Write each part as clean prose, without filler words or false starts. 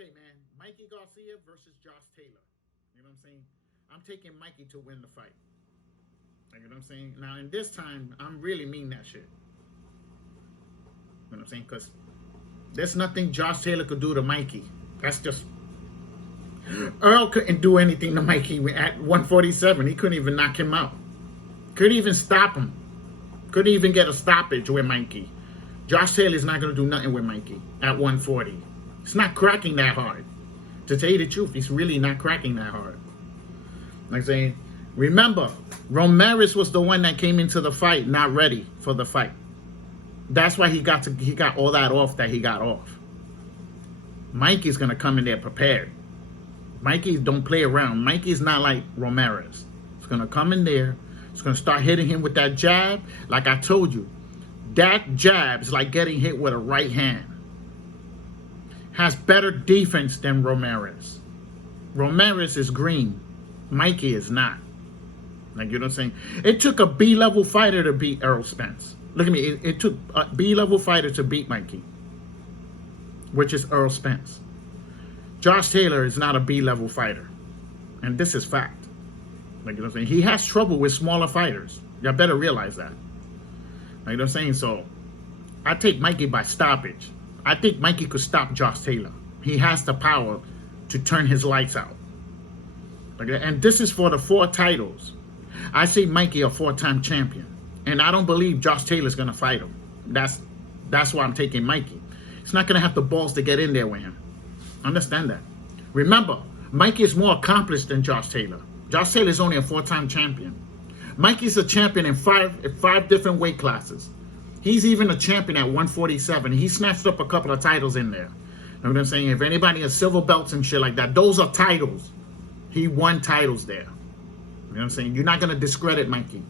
Okay, man. Mikey Garcia versus Josh Taylor. You know what I'm saying? I'm taking Mikey to win the fight. You know what I'm saying? Now, in this time, I'm really mean that shit. You know what I'm saying? Because there's nothing Josh Taylor could do to Mikey. That's just... Earl couldn't do anything to Mikey at 147. He couldn't even knock him out. Couldn't even stop him. Couldn't even get a stoppage with Mikey. Josh Taylor's not going to do nothing with Mikey at 140. It's not cracking that hard. To tell you the truth, he's really not cracking that hard. Like I'm saying, remember, Ramirez was the one that came into the fight not ready for the fight. That's why he got all that off that he got off. Mikey's going to come in there prepared. Mikey don't play around. Mikey's not like Ramirez. He's going to come in there. He's going to start hitting him with that jab. Like I told you, that jab is like getting hit with a right hand. Has better defense than Ramirez. Ramirez is green. Mikey is not. Like, you know what I'm saying? It took a B-level fighter to beat Errol Spence. Look at me. It took a B-level fighter to beat Mikey, which is Errol Spence. Josh Taylor is not a B-level fighter. And this is fact. Like, you know what I'm saying? He has trouble with smaller fighters. Y'all better realize that. Like, you know what I'm saying? So, I take Mikey by stoppage. I think Mikey could stop Josh Taylor. He has the power to turn his lights out. Okay? And this is for the 4 titles. I see Mikey a 4-time champion. And I don't believe Josh Taylor's going to fight him. That's why I'm taking Mikey. He's not going to have the balls to get in there with him. Understand that. Remember, Mikey is more accomplished than Josh Taylor. Josh Taylor is only a 4-time champion. Mikey's a champion in five different weight classes. He's even a champion at 147. He snatched up a couple of titles in there. You know what I'm saying? If anybody has silver belts and shit like that, those are titles. He won titles there. You know what I'm saying? You're not going to discredit Mikey.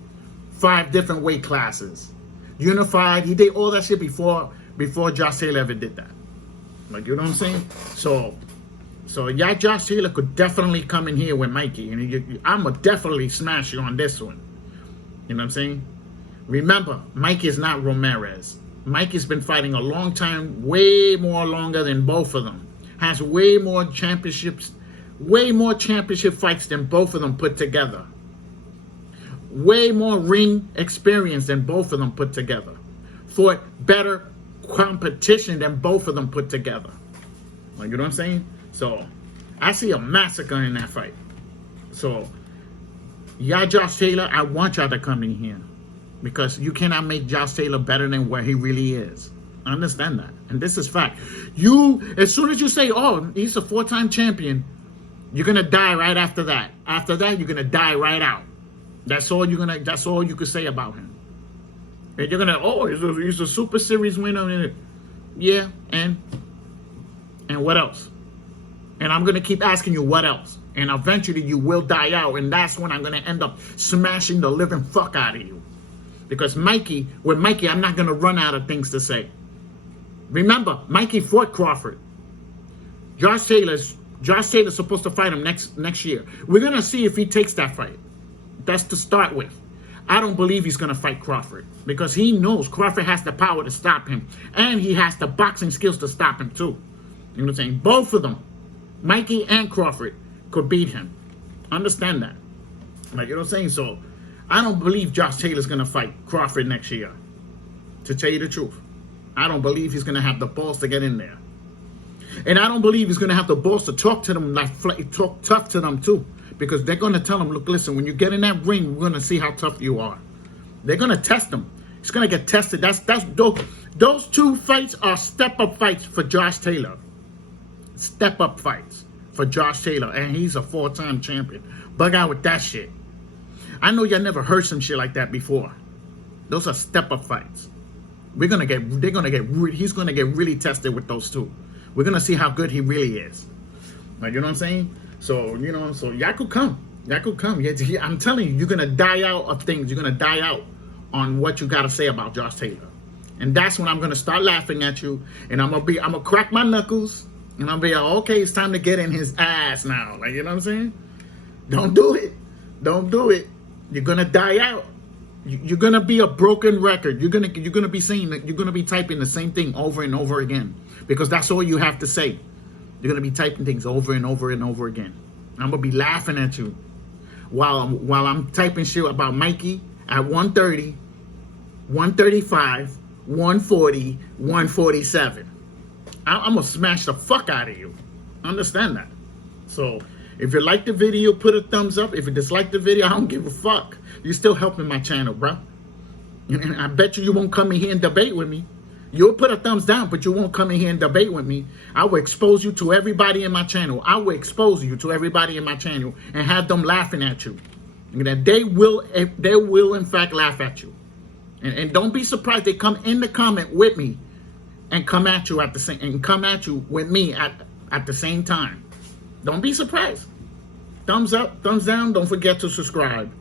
5 different weight classes. Unified. He did all that shit before Josh Taylor ever did that. Like, you know what I'm saying? So yeah, Josh Taylor could definitely come in here with Mikey. And I'm going to definitely smash you on this one. You know what I'm saying? Remember, Mikey is not Ramirez. Mikey's been fighting a long time, way more longer than both of them. Has way more championship fights than both of them put together. Way more ring experience than both of them put together. Fought better competition than both of them put together. Like, you know what I'm saying? So, I see a massacre in that fight. So, yeah, Josh Taylor, I want y'all to come in here. Because you cannot make Josh Taylor better than what he really is. Understand that. And this is fact. As soon as you say, oh, he's a 4-time champion, you're going to die right after that. After that, you're going to die right out. That's all you can say about him. And you're going to, oh, he's a Super Series winner. Yeah, and what else? And I'm going to keep asking you what else. And eventually you will die out. And that's when I'm going to end up smashing the living fuck out of you. Because with Mikey, I'm not going to run out of things to say. Remember, Mikey fought Crawford. Josh Taylor's supposed to fight him next year. We're going to see if he takes that fight. That's to start with. I don't believe he's going to fight Crawford. Because he knows Crawford has the power to stop him. And he has the boxing skills to stop him too. You know what I'm saying? Both of them, Mikey and Crawford, could beat him. Understand that. Like, you know what I'm saying? So, I don't believe Josh Taylor's going to fight Crawford next year. To tell you the truth. I don't believe he's going to have the balls to get in there. And I don't believe he's going to have the balls to talk to them, talk tough to them too. Because they're going to tell him, look, listen, when you get in that ring, we're going to see how tough you are. They're going to test him. He's going to get tested. Those 2 fights are step-up fights for Josh Taylor. Step-up fights for Josh Taylor. And he's a 4-time champion. Bug out with that shit. I know y'all never heard some shit like that before. Those are step-up fights. He's gonna get really tested with those 2. We're gonna see how good he really is. Like, you know what I'm saying? So, you know, so y'all could come. Y'all could come. Yeah, I'm telling you, you're gonna die out of things. You're gonna die out on what you gotta say about Josh Taylor. And that's when I'm gonna start laughing at you. And I'm gonna crack my knuckles. And I'm gonna be like, okay, it's time to get in his ass now. Like, you know what I'm saying? Don't do it. Don't do it. You're gonna die out. You're gonna be a broken record. You're gonna be saying that. You're gonna be typing the same thing over and over again because that's all you have to say. You're going to be typing things over and over and over again. I'm going to be laughing at you while I'm typing shit about Mikey at 130, 135, 140, 147. I'm going to smash the fuck out of you. Understand that? So if you like the video, put a thumbs up. If you dislike the video, I don't give a fuck. You're still helping my channel, bro. And I bet you won't come in here and debate with me. You'll put a thumbs down, but you won't come in here and debate with me. I will expose you to everybody in my channel. I will expose you to everybody in my channel and have them laughing at you. And that they will in fact laugh at you. And don't be surprised they come in the comment with me and come at you at the same and come at you with me at the same time. Don't be surprised. Thumbs up, thumbs down. Don't forget to subscribe.